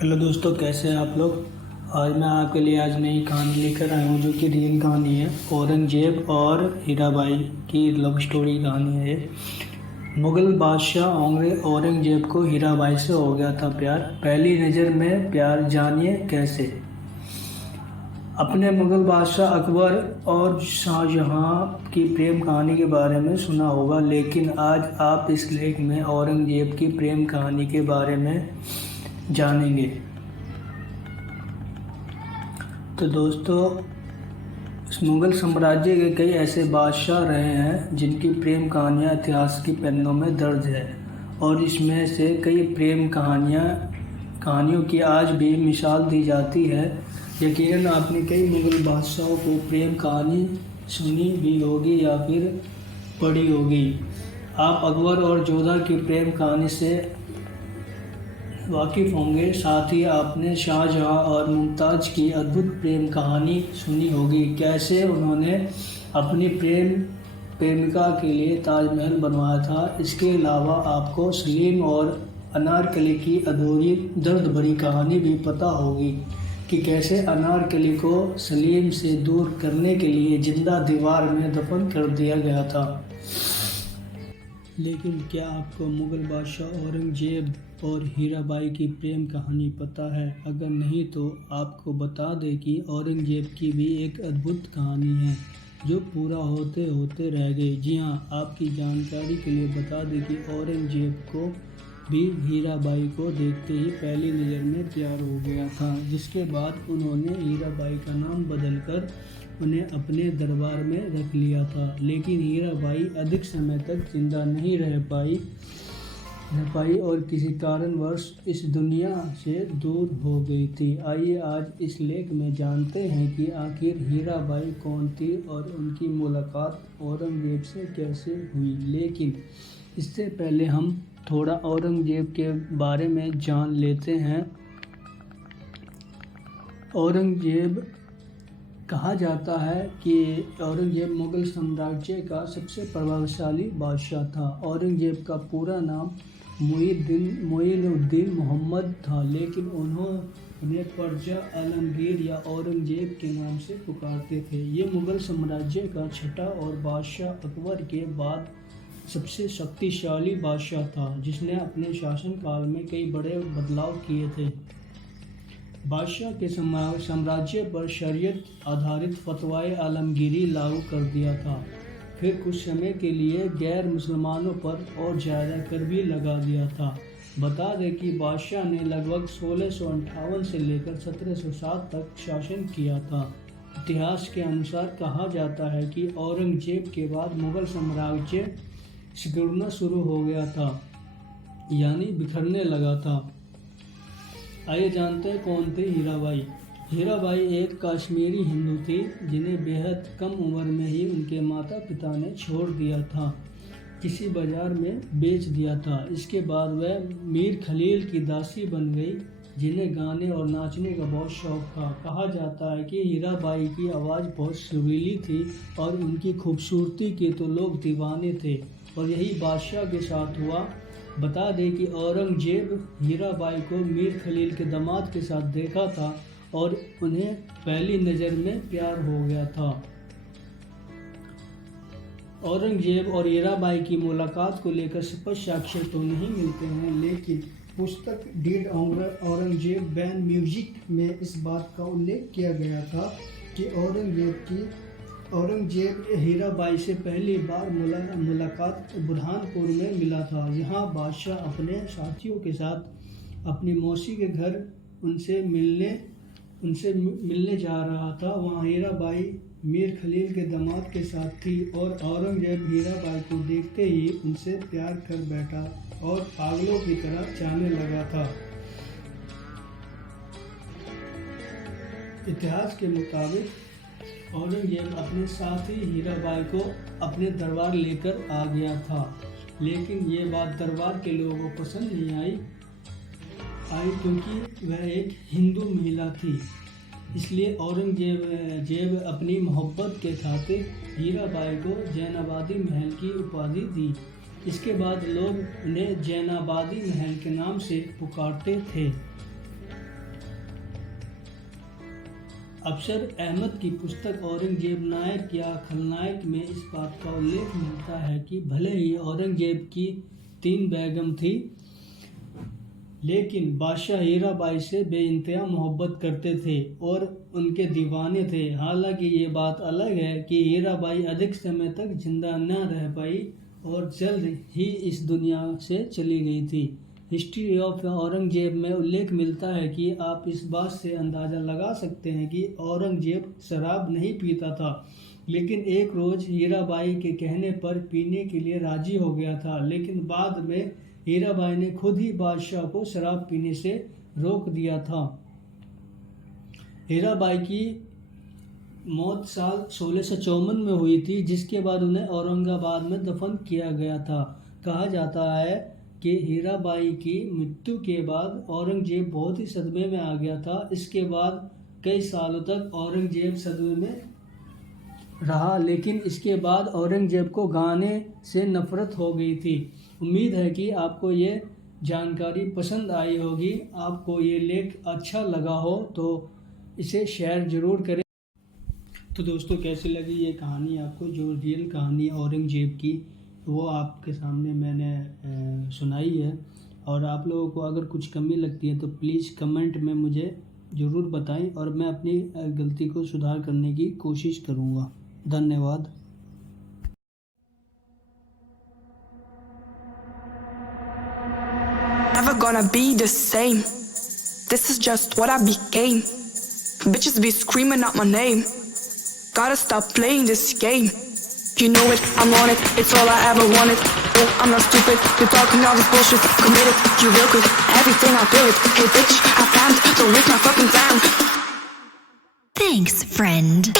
Hello दोस्तों, कैसे हैं आप लोग। आज मैं आपके लिए नई कहानी लेकर आया हूँ जो कि रियल कहानी है। औरंगजेब और हीराबाई की लव स्टोरी कहानी है ये। मुग़ल बादशाह औरंगजेब को हीराबाई से हो गया था प्यार। पहली नज़र में प्यार, जानिए कैसे। अपने मुग़ल बादशाह अकबर और शाहजहां की प्रेम कहानी के बारे में सुना होगा, लेकिन आज आप इस लेख में औरंगजेब की प्रेम कहानी के बारे में जानेंगे। तो दोस्तों, इस मुग़ल साम्राज्य के कई ऐसे बादशाह रहे हैं जिनकी प्रेम कहानियाँ इतिहास के पन्नों में दर्ज है, और इसमें से कई प्रेम कहानियों की आज भी मिसाल दी जाती है। यकीनन आपने कई मुग़ल बादशाहों को प्रेम कहानी सुनी भी होगी या फिर पढ़ी होगी। आप अकबर और जोधा की प्रेम कहानी से वाकिफ़ होंगे। साथ ही आपने शाहजहां और मुमताज़ की अद्भुत प्रेम कहानी सुनी होगी, कैसे उन्होंने अपनी प्रेमिका के लिए ताजमहल बनवाया था। इसके अलावा आपको सलीम और अनारकली की अधूरी दर्द भरी कहानी भी पता होगी कि कैसे अनारकली को सलीम से दूर करने के लिए जिंदा दीवार में दफन कर दिया गया था। लेकिन क्या आपको मुग़ल बादशाह औरंगजेब और हीराबाई की प्रेम कहानी पता है? अगर नहीं तो आपको बता दें कि औरंगजेब की भी एक अद्भुत कहानी है जो पूरा होते होते रह गई। जी हाँ, आपकी जानकारी के लिए बता दें कि औरंगजेब को भी हीराबाई को देखते ही पहली नज़र में प्यार हो गया था, जिसके बाद उन्होंने हीराबाई का नाम बदलकर उन्हें अपने दरबार में रख लिया था। लेकिन हीराबाई अधिक समय तक जिंदा नहीं रह पाई और किसी कारणवश इस दुनिया से दूर हो गई थी। आइए आज इस लेख में जानते हैं कि आखिर हीराबाई कौन थी और उनकी मुलाकात औरंगजेब से कैसे हुई। लेकिन इससे पहले हम थोड़ा औरंगजेब के बारे में जान लेते हैं। औरंगजेब कहा जाता है कि औरंगजेब मुग़ल साम्राज्य का सबसे प्रभावशाली बादशाह था। औरंगजेब का पूरा नाम मोइनुद्दीन मोहम्मद था, लेकिन उन्हें पर्जा, आलमगीर या औरंगजेब के नाम से पुकारते थे। ये मुग़ल साम्राज्य का छठा और बादशाह अकबर के बाद सबसे शक्तिशाली बादशाह था, जिसने अपने शासनकाल में कई बड़े बदलाव किए थे। बादशाह के साम्राज्य पर शरीयत आधारित फतवाए आलमगीरी लागू कर दिया था। फिर कुछ समय के लिए गैर मुसलमानों पर और ज़्यादा कर भी लगा दिया था। बता दें कि बादशाह ने लगभग 1658 से लेकर 1707 तक शासन किया था। इतिहास के अनुसार कहा जाता है कि औरंगजेब के बाद मुग़ल साम्राज्य सिकुड़ना शुरू हो गया था, यानी बिखरने लगा था। आइए जानते हैं कौन थी हीराबाई। हीराबाई एक कश्मीरी हिंदू थी जिन्हें बेहद कम उम्र में ही उनके माता पिता ने छोड़ दिया था, किसी बाजार में बेच दिया था। इसके बाद वह मीर खलील की दासी बन गई, जिन्हें गाने और नाचने का बहुत शौक था। कहा जाता है कि हीराबाई की आवाज़ बहुत सुरीली थी और उनकी खूबसूरती के तो लोग दीवाने थे, और यही बादशाह के साथ हुआ। बता दें कि औरंगजेब हीराबाई को मीर खलील के दामाद के साथ देखा था और उन्हें पहली नज़र में प्यार हो गया था। औरंगजेब और हीराबाई की मुलाकात को लेकर स्पष्ट साक्ष्य तो नहीं मिलते हैं, लेकिन पुस्तक डिड औरंगजेब बैन म्यूजिक में इस बात का उल्लेख किया गया था कि औरंगजेब हीराबाई से पहली बार मुलाकात बुरहानपुर में मिला था। यहाँ बादशाह अपने साथियों के साथ अपनी मौसी के घर उनसे मिलने जा रहा था। वहाँ हीराबाई मीर खलील के दामाद के साथ थी और औरंगजेब हीराबाई को देखते ही उनसे प्यार कर बैठा और पागलों की तरह चाहने लगा था। इतिहास के मुताबिक औरंगजेब अपने साथी हीराबाई को अपने दरबार लेकर आ गया था, लेकिन ये बात दरबार के लोगों को पसंद नहीं आई क्योंकि वह एक हिंदू महिला थी। इसलिए औरंगजेब अपनी मोहब्बत के खातिर हीराबाई को जैनाबादी महल की उपाधि दी। इसके बाद लोग उन्हें जैनाबादी महल के नाम से पुकारते थे। अफसर अहमद की पुस्तक औरंगजेब नायक या खलनायक में इस बात का उल्लेख मिलता है कि भले ही औरंगजेब की 3 बेगम थी, लेकिन बादशाह हीराबाई से बेइंतहा मोहब्बत करते थे और उनके दीवाने थे। हालांकि ये बात अलग है कि हीराबाई अधिक समय तक जिंदा न रह पाई और जल्द ही इस दुनिया से चली गई थी। हिस्ट्री ऑफ औरंगजेब में उल्लेख मिलता है कि आप इस बात से अंदाज़ा लगा सकते हैं कि औरंगजेब शराब नहीं पीता था, लेकिन एक रोज़ हीराबाई के कहने पर पीने के लिए राजी हो गया था। लेकिन बाद में हीराबाई ने खुद ही बादशाह को शराब पीने से रोक दिया था। हीराबाई की मौत साल 1654 में हुई थी, जिसके बाद उन्हें औरंगाबाद में दफन किया गया था। कहा जाता है कि हीराबाई की मृत्यु के बाद औरंगजेब बहुत ही सदमे में आ गया था। इसके बाद कई सालों तक औरंगजेब सदमे में रहा, लेकिन इसके बाद औरंगजेब को गाने से नफरत हो गई थी। उम्मीद है कि आपको ये जानकारी पसंद आई होगी। आपको ये लेख अच्छा लगा हो तो इसे शेयर ज़रूर करें। तो दोस्तों, कैसी लगी ये कहानी आपको? जो रियल कहानी औरंगजेब की वो आपके सामने मैंने सुनाई है। और आप लोगों को अगर कुछ कमी लगती है तो प्लीज़ कमेंट में मुझे ज़रूर बताएं और मैं अपनी गलती को सुधार करने की कोशिश करूँगा। धन्यवाद। Never gonna be the same. This is just what I became. Bitches be screaming out my name. Gotta stop playing this game. You know it, I'm on it. It's all I ever wanted. Oh, I'm not stupid. You're talking all this bullshit. Committed, you real quick. Everything I feel it. Hey bitch, I found. Don't waste my fucking time. Thanks, friend.